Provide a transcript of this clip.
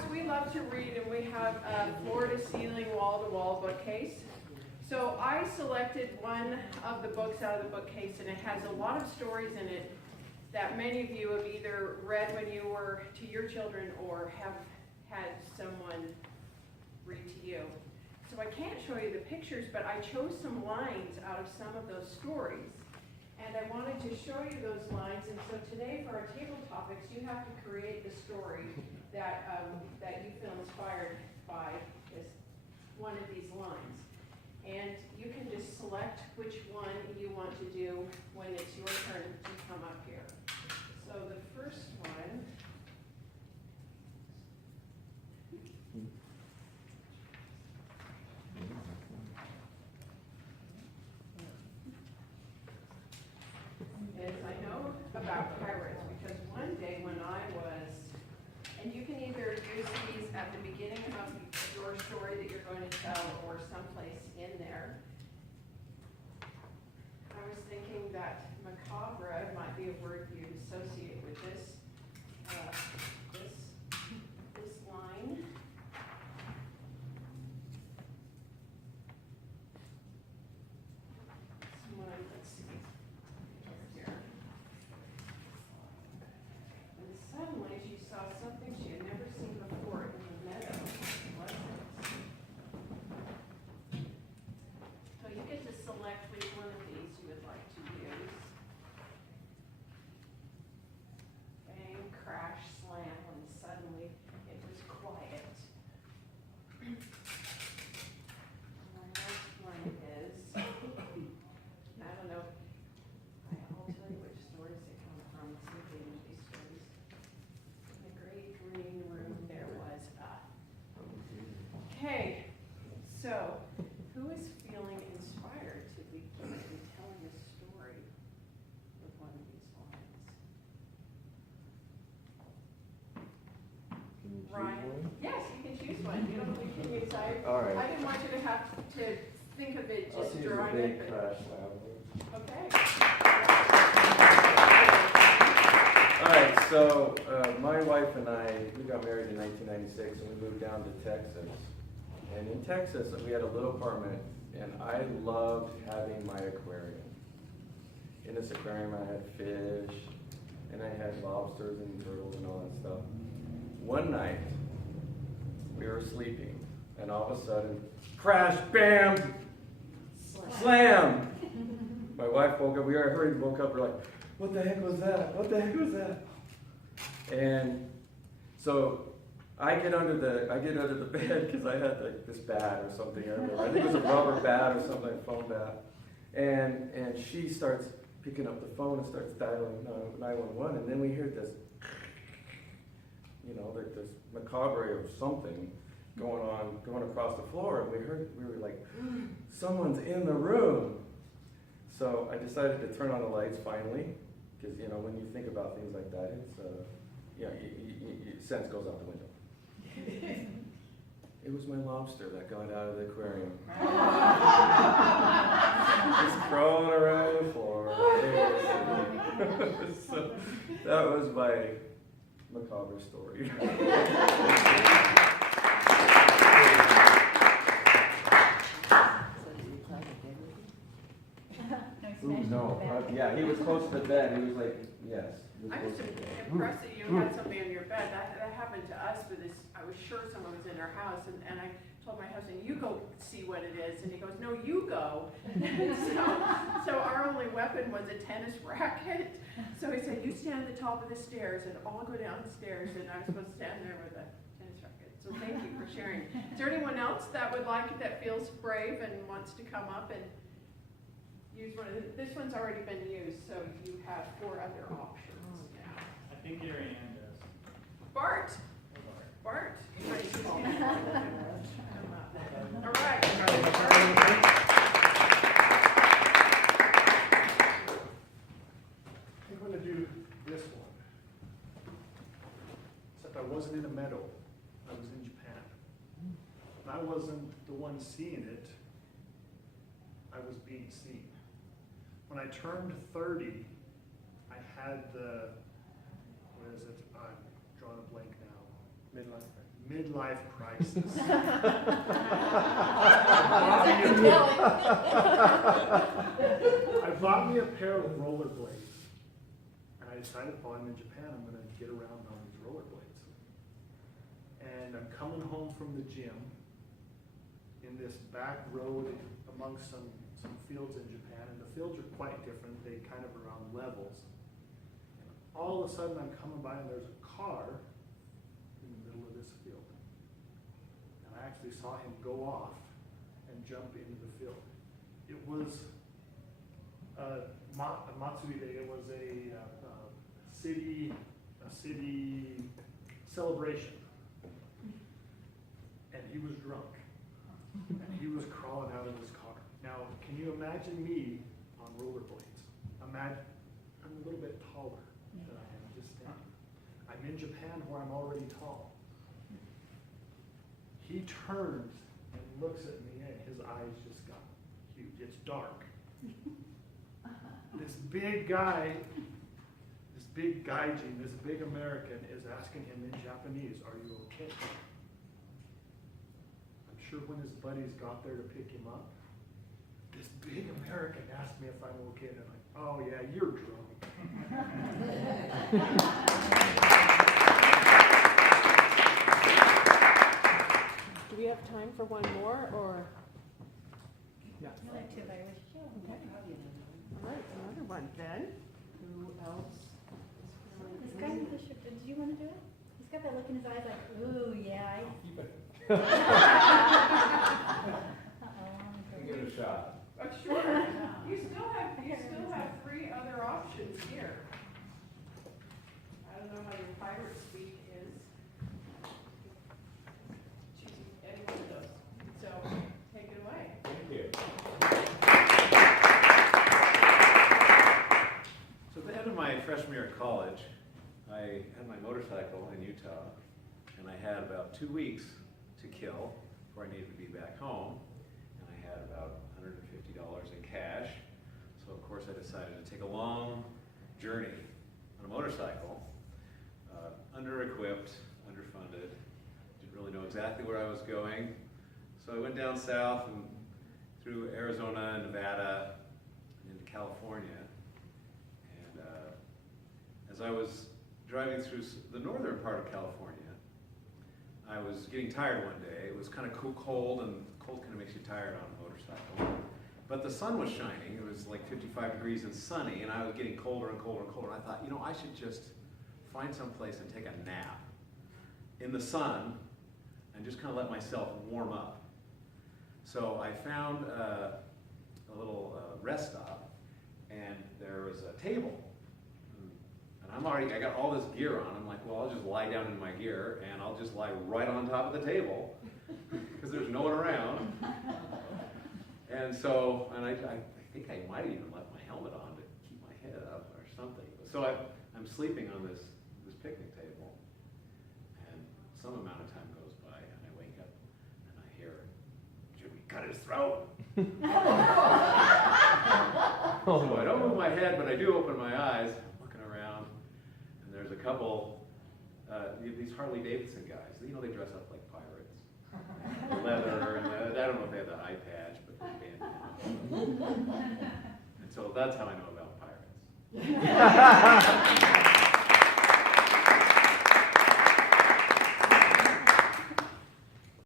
house, we love to read, and we have a floor-to-ceiling, wall-to-wall bookcase. So I selected one of the books out of the bookcase, and it has a lot of stories in it that many of you have either read when you were to your children or have had someone read to you. So I can't show you the pictures, but I chose some lines out of some of those stories. And I wanted to show you those lines, and so today for our table topics, you have to create the story that you feel inspired by one of these lines. And you can just select which one you want to do when it's your turn to come up here. So the first one is, I know about pirates, because one day when I was, and you can either use these at the beginning of your story that you're going to tell or someplace in there. I was thinking that macabre might be a word you associate with this line. Someone, let's see. Here. And suddenly she saw something she had never seen before in the meadow. What was it? So you get to select which one of these you would like to use. Bang, crash, slam, when suddenly it was quiet. And the next one is, I don't know, I'll tell you which stories they come from, some of these stories. In the great green room there was a. Okay, so who is feeling inspired to begin telling a story with one of these lines? Can you choose Ryan? one? Yes, you can choose one. You don't need to be excited. All right. I didn't want you to have to think of it I'll just choose a drawing big it. crash slam. Okay. All right, so my wife and I, we got married in 1996 and we moved down to Texas. And in Texas, we had a little apartment and I loved having my aquarium. In this aquarium I had fish and I had lobsters and turtles and all that stuff. One night, we were sleeping and all of a sudden, crash, bam, slam. My wife woke up, we already woke up, we're like, what the heck was that? What the heck was that? And so I get under the bed because I had like this bat or something. I remember. I think it was a rubber bat or something, a phone bat. And she starts picking up the phone and starts dialing 911. And then we hear this, like this macabre of something going across the floor. And we were like, someone's in the room. So I decided to turn on the lights finally, because when you think about things like that, it's sense goes out the window. It was my lobster that got out of the aquarium. Just crawling around the floor. So that was my macabre story. Ooh, no. Yeah, he was close to the bed. He was like, yes. I'm just impressed that you had something on your bed. That happened to us with this. I was sure someone was in our house, and I told my husband, you go see what it is. And he goes, no, you go. so our only weapon was a tennis racket. So he said, you stand at the top of the stairs, and I'll go down the stairs, and I was supposed to stand there with a tennis racket. So thank you for sharing. Is there anyone else that feels brave and wants to come up and use one of this one's already been used, so you have 4 other options now. I think your hand does. Bart. Bart. You might use his hand. All right. I'm going to do this one. Except I wasn't in a meadow. I was in Japan. And I wasn't the one seeing it. I was being seen. When I turned 30, I had the, what is it? I'm drawing a blank now. Midlife crisis. I bought me a pair of rollerblades, and I decided while I'm in Japan, I'm going to get around on these rollerblades. And I'm coming home from the gym in this back road amongst some fields in Japan, and the fields are quite different. They kind of are on levels. And all of a sudden, I'm coming by, and there's a car in the middle of this field. And I actually saw him go off and jump into the field. It was a Matsuri Day. It was a city celebration. And he was drunk. And he was crawling out of his car. Now, can you imagine me on rollerblades? Imagine, I'm a little bit taller than I am just standing. I'm in Japan where I'm already tall. He turns and looks at me, and his eyes just got huge. It's dark. This big guy, this big gaijin, this big American is asking him in Japanese, "Are you okay?" I'm sure when his buddies got there to pick him up, this big American asked me if I'm okay, and I'm like, "Oh yeah, you're drunk." Do we have time for one more, or? I like to, but I wish you. Okay. All right, another one then. Who else? This guy in the shirt, did you want to do it? He's got that look in his eyes like, ooh, yeah. Give it a shot. Sure. You still have 3 other options here. I don't know how your pirate speak is. Choose any one of those. So take it away. Thank you. So at the end of my freshman year of college, I had my motorcycle in Utah, and I had about 2 weeks to kill before I needed to be back home, and I had about $150 in cash. So of course I decided to take a long journey on a motorcycle, under-equipped, underfunded, didn't really know exactly where I was going. So I went down south and through Arizona and Nevada and into California. And as I was driving through the northern part of California, I was getting tired one day. It was kind of cold, and cold kind of makes you tired on a motorcycle. But the sun was shining. It was like 55 degrees and sunny, and I was getting colder and colder and colder. I thought, you know, I should just find some place and take a nap in the sun and just kind of let myself warm up. So I found a little rest stop, and there was a table. And I got all this gear on. I'm like, well, I'll just lie down in my gear, and I'll just lie right on top of the table because there's no one around. And so, and I think I might have even left my helmet on to keep my head up or something. So I'm sleeping on this picnic table, and some amount of time goes by, and I wake up, and I hear, "Jimmy cut his throat." So I don't move my head, but I do open my eyes. I'm looking around, and there's a couple, these Harley Davidson guys. You know, they dress up like pirates. Leather, and I don't know if they have the eye patch, but they bandana. And so that's how I know about pirates.